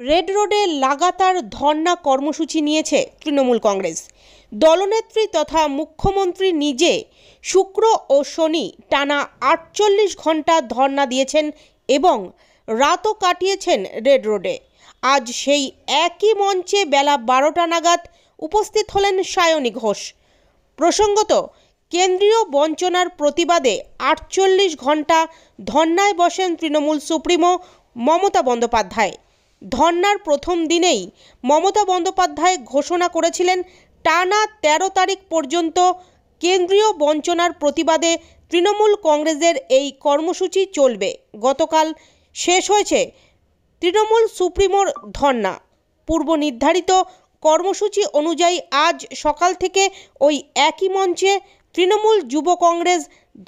Red রোডে লাগাতার ধর্না কর্মসূচি নিয়েছে তৃণমূল কংগ্রেস। দলনেত্রী তথা মুখ্যমন্ত্রী নিজে শুক্র ও শনি টানা ৪৮ ঘন্টা ধর্না দিয়েছেন এবং রাতও কাটিয়েছেন রেড রোডে। আজ সেই একই মঞ্চে বেলা ১২টা নাগাদ উপস্থিত হলেন সায়নী ঘোষ। প্রসঙ্গত, কেন্দ্রীয় বঞ্চনার প্রতিবাদে ৪৮ ঘন্টা ধর্নায় বসেন তৃণমূল সুপ্রিমো মমতা বন্দ্যোপাধ্যায়। ধর্নার প্রথম দিনেই মমতা বন্দ্যোপাধ্যায় ঘোষণা করেছিলেন টানা ১৩ তারিখ পর্যন্ত কেন্দ্রীয় বঞ্চনার প্রতিবাদে তৃণমূল কংগ্রেসের এই কর্মসূচি চলবে। গতকাল শেষ হয়েছে তৃণমূল সুপ্রিমোর ধর্না। পূর্ব নির্ধারিত কর্মসূচি অনুযায়ী আজ সকাল থেকে ওই একই মঞ্চে তৃণমূল যুব কংগ্রেস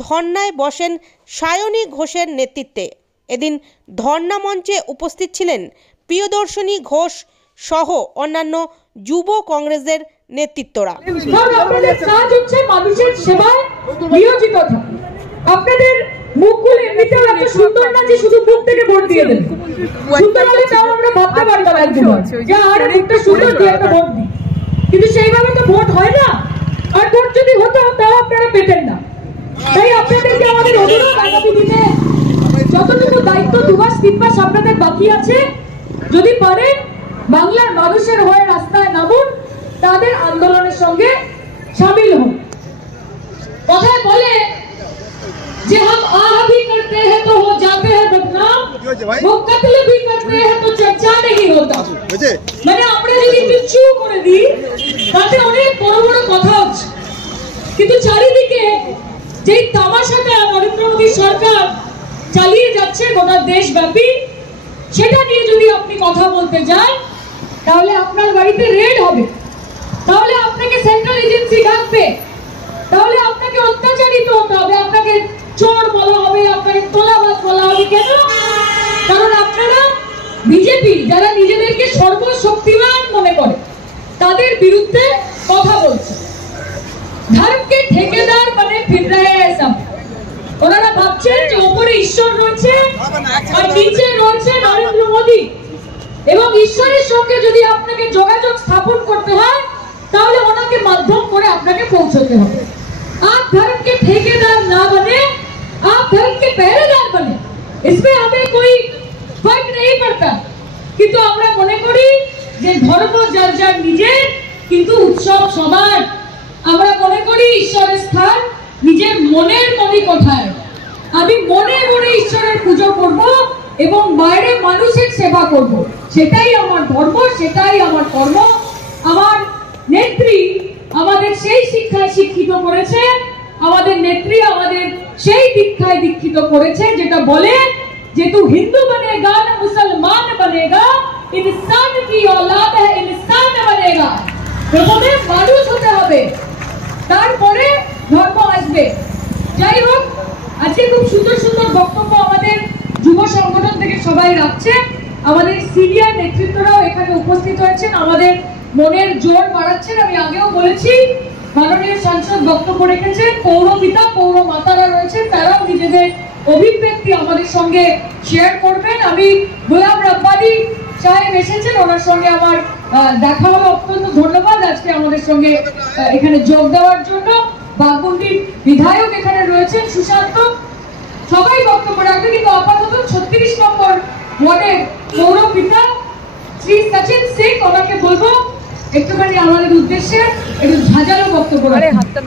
ধর্নায় বসেন সায়নী ঘোষের নেতৃত্বে। এদিন ধর্না মঞ্চে উপস্থিত ছিলেন প্রিয়দর্শিনী ঘোষ সহ অন্যান্য যুব কংগ্রেসের নেতৃত্বরা। আপনাদের কাজ হচ্ছে মানুষের সেবায় নিয়োজিত থাকা। আপনাদের মুখগুলো এমনিতেও এত সুন্দর না যে শুধু মুখ থেকে ভোট দিয়ে দেন। সুন্দর হলে তাও আমরা ভাবতে পারতাম একজন যে আর মুখটা সুন্দর দিয়ে একটা ভোট দিই, কিন্তু সেইভাবে তো ভোট হয় না। আর ভোট যদি হতো তাও আপনারা পেতেন না। তাই আপনাদেরকে আমাদের অনুরোধ, আগামী দিনে যতটুকু দায়িত্ব ২ মাস ৩ মাস আপনাদের বাকি আছে, যদি পারেন বাংলার মানুষের হয়ে রাস্তায় নামুন, তাদের আন্দোলনের সঙ্গে শামিল হন। কথায় বলে যে हम आह भी करते हैं तो हो जाते हैं बदनाम, वो कत्ल भी करते हैं तो चर्चा नहीं होता। মানে আমরা যদি কিচ্ছু করে দিই তাতে অনেক বড় বড় কথা হচ্ছে, কিন্তু চারিদিকে যেই তামাশাটা নরেন্দ্র মোদী সরকার চালিয়ে যাচ্ছে গোটা দেশব্যাপী, সেটা নিয়ে যদি আপনি কথা বলতে যান তাহলে আপনার বাড়িতে রেড হবে, তাহলে আপনাকে সেন্ট্রাল এজেন্সি ডাকবে, তাহলে আপনাকে অত্যাচারিত হতে হবে, আপনাকে চোর বলা হবে, আপনাকে তোলাবাজ বলা হবে। কেন? কারণ আপনারা বিজেপি, যারা নিজেদেরকে সর্বশক্তিমান মনে করে, তাদের বিরুদ্ধে কথা বলছে। ধর্মকে ठेकेदार बने फिर रहे हैं सब। ওনারা ভাবছেন যে উপরে ঈশ্বর রয়েছে আর নিচে রয়েছে নরেন্দ্র মোদী, এবং ঈশ্বরের সঙ্গে যদি আপনাকে যোগাযোগ স্থাপন করতে হয় তাহলে ওনাকে মাধ্যম করে আপনাকে পৌঁছতে হবে। आप धर्म के ठेकेदार ना बने, आप धर्म के पहरेदार बने। इसमें हमें कोई फर्क नहीं पड़ता, কিন্তু আমরা মনে করি যে ধর্ম যার যার নিজের, কিন্তু উৎসব সবার। আমরা মনে করি ঈশ্বরের স্থান নিজের মনের মনি কোথায়। আমি মনে মনে ঈশ্বরের পুজো করব এবং বাইরে মানুষের সেবা করব, সেটাই আমার ধর্ম, সেটাই আমার কর্ম। আমার নেত্রী আমাদের সেই শিক্ষায় শিক্ষিত করেছে, আমাদের নেত্রী আমাদের সেই দীক্ষায় দীক্ষিত করেছে, যেটা বলে যে তু হিন্দু বনেগা না মুসলমান বনেগা, ইনসান কি औलाद है इंसान बनेगा। প্রথমে মানুষ হতে হবে, তারপরে ধর্ম আসবে। যাই হোক, আজকে খুব সুন্দর সুন্দর বক্তব্য আমাদের যুব সংগঠন থেকে সবাই রাখছে। আমাদের সিনিয়র নেতৃত্বরাও এখানে উপস্থিত হয়েছেন, আমাদের মনের জোর বাড়াচ্ছেন। আমি আগেও বলেছি, মাননীয় সাংসদ বক্তব্য রেখেছেন, পৌরপিতা পৌর মাতারা রয়েছেন, তারাও নিজেদের অভিব্যক্তি আমাদের সঙ্গে শেয়ার করবেন। আমি গোলাম রব্বানী সাহেব এসেছেন, ওনার সঙ্গে আমার দেখা হলো, অত্যন্ত ধন্যবাদ আজকে আমাদের সঙ্গে এখানে যোগ দেওয়ার জন্য। বাগমুন্ডির বিধায়ক এখানে রয়েছেন সুশান্ত, সবাই বক্তব্য রাখবে, কিন্তু আপাতত ৩৬ নম্বর ওয়ার্ডের পৌরপিতা শ্রী সচিন সিং, ওনাকে বলবো একটুখানি আমাদের উদ্দেশ্যে একটু ঝাঁঝালো বক্তব্য রাখবেন।